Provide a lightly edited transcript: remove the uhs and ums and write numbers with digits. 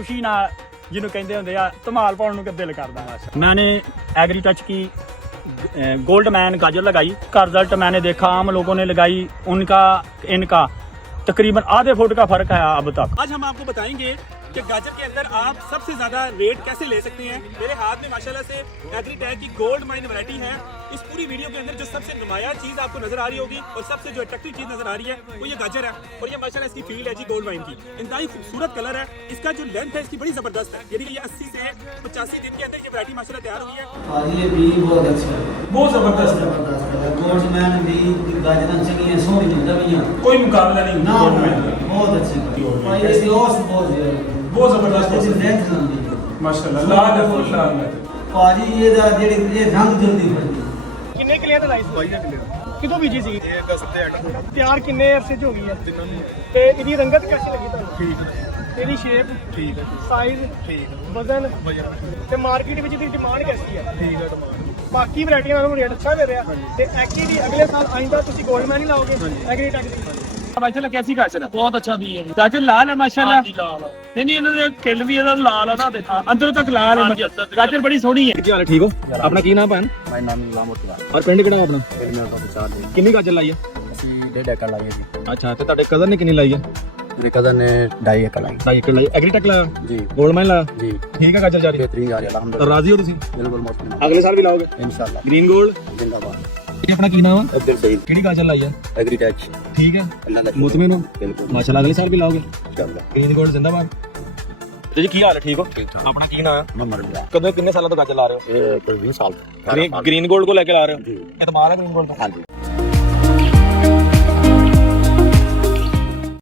खुशी ना जिन्होंने कहते होंगे आ धमाल पाने को दिल करता। मैंने एग्री टच की गोल्ड मैन गाजर लगाई, का रिजल्ट मैंने देखा आम लोगों ने लगाई, उनका इनका तकरीबन आधे फुट का फर्क है अब तक। आज हम आपको बताएंगे कि गाजर के अंदर आप सबसे ज्यादा रेट कैसे ले सकते हैं। मेरे हाथ में माशाल्लाह से एग्रीटेक की गोल्ड माइन वैरायटी है। इस पूरी वीडियो के अंदर जो सबसे नुमाया चीज आपको नजर आ रही होगी और सबसे जो अट्रैक्टिव चीज नजर आ रही है वो ये गाजर है। और ये माशाल्लाह इसकी फील्ड है जी गोल्ड माइन की, इंतहाई खूबसूरत कलर है। इसका जो लेंथ है इसकी बड़ी जबरदस्त है, यानी कि ये 80 से 85 दिन के अंदर ये वैरायटी माशाल्लाह तैयार हुई है। ये भी बहुत अच्छा है, बहुत जबरदस्त है। गोल्ड मैन भी गाजर चाहिए सोनी दबियां कोई मुकाबला नहीं ना, बहुत अच्छी है। ये ग्लॉस बहुत जबरदस्त माशाल्लाह, लाल है, फुल लाल है पाजी। ये रंग जल्दी फड़ती किन्ने किले ਤੇ ਲਾਈ ਸੀ ਕਿਦੋਂ ਬੀਜੀ ਸੀ ਇਹ 10 ਤੇ 8 ਤਿਆਰ ਕਿੰਨੇ ਅਰਸੇ ਚ ਹੋ ਗਈ ਹੈ ਦਿਨਾਂ ਨੂੰ ਤੇ ਇਹਦੀ ਰੰਗਤ ਕਿਹਦੀ ਲੱਗੀ ਤੁਹਾਨੂੰ? ਠੀਕ ਹੈ, ਇਹਦੀ ਸ਼ੇਪ ਠੀਕ ਹੈ, ਸਾਈਜ਼ ਠੀਕ ਹੈ, ਵਜ਼ਨ ਵਜਨ ਤੇ ਮਾਰਕੀਟ ਵਿੱਚ ਇਹਦੀ ਡਿਮਾਂਡ ਕਿਹਦੀ ਹੈ? ਠੀਕ ਹੈ, ਟਮਾਟਰ ਬਾਕੀ ਵੈਰਾਈਟੀਆਂ ਨਾਲੋਂ ਰੇਟ ਅੱਛਾ ਮਿਲ ਰਿਹਾ ਤੇ ਐਕੀ ਦੀ ਅਗਲੇ ਸਾਲ ਆਇੰਦਾ ਤੁਸੀਂ ਗੋਲਡਮੈਨ ਹੀ ਲਾਓਗੇ ਐਗਰੀਟੈਕ ਦੀ? माशाल्लाह कैसी गाजर है? बहुत अच्छा भी है गाजर, लाल है माशाल्लाह। नहीं नहीं इन्होंने किल भी ਇਹਦਾ ਲਾਲ ਆ ਨਾ ਦੇਖਾ ਅੰਦਰ ਤੱਕ ਲਾਲ ਹੈ गाजर बड़ी सोहनी है। ਕੀ ਹਾਲ ਹੈ? ਠੀਕ ਹੋ? ਆਪਣਾ ਕੀ ਨਾਮ ਭੈਣ? ਮੇਰਾ ਨਾਮ ਲਾਮੋਤਿਆ ਔਰ ਪਿੰਡ ਕਿਹੜਾ ਆਪਣਾ? ਮੇਰੇ ਨਾਲ ਤਾਂ ਚਾਰ ਦੇ ਕਿੰਨੀ ਗਾਜਰ ਲਾਈ ਹੈ? ਅਸੀਂ 1.5 ਏਕੜ ਲਾਈ ਹੈ ਜੀ। ਅੱਛਾ, ਤੇ ਤੁਹਾਡੇ ਕਜ਼ਨ ਨੇ ਕਿੰਨੀ ਲਾਈ ਹੈ? ਮੇਰੇ ਕਜ਼ਨ ਨੇ 2.5 ਏਕੜ ਲਾਈ 2.5 ਏਕੜ ਲਾਈ। ਐਗਰੀਟੈਕ ਲਾਇਆ ਜੀ ਗੋਲਡ ਮਾਈਨ ਲਾਇਆ? ਜੀ। ਠੀਕ ਹੈ, ਗਾਜਰ ਜਾ ਰਹੀ ਹੈ, बेहतरीन आ रही है ਤਾਂ अल्हम्दुलिल्लाह, ਰਾਜ਼ੀ ਹੋ ਤੁਸੀਂ? बिल्कुल मौसम ਅਗਲੇ ਸਾਲ ਵੀ ਲਾਓਗੇ इंशाल्लाह ਗ੍ਰੀਨ ਗੋਲਡ? जिंदाबाद। ਇਹ ਆਪਣਾ ਕੀ ਨਾਮ ਹੈ? अब्दुल सईद ਕਿਹੜੀ ਗਾਜਰ ਲਾਈ ਹੈ? एग्रीटेक ਠੀਕ ਹੈ, अल्लाह का ਮੁਤਮਿਨ ਹੋ? बिल्कुल ਮਾਸ਼ਾਅੱਲਾ, ਅਗਲੇ ਸਾਲ ਵੀ ਲਾਓਗੇ इंशाल्लाह। ਗ੍ਰੀਨ ਗੋਲਡ ਜ਼ਿੰਦਾਬਾਦ। ਜੀ ਕੀ ਹਾਲ ਹੈ? ਠੀਕ ਹੋ? ਆਪਣਾ ਕੀ ਨਾਮ ਹੈ? मैं मर गया ਕਦੋਂ ਕਿੰਨੇ ਸਾਲਾਂ ਤੋਂ ਗਾਜਰ ਲਾ ਰਹੇ ਹੋ? ये कोई 20 साल ਗ੍ਰੀਨ ਗੋਲਡ ਕੋ ਲੈ ਕੇ ਲਾ ਰਹੇ ਹੋ? जी ਇਤਮਾਦ ਹੈ ਗ੍ਰੀਨ ਗੋਲਡ ਦਾ? हाँ जी।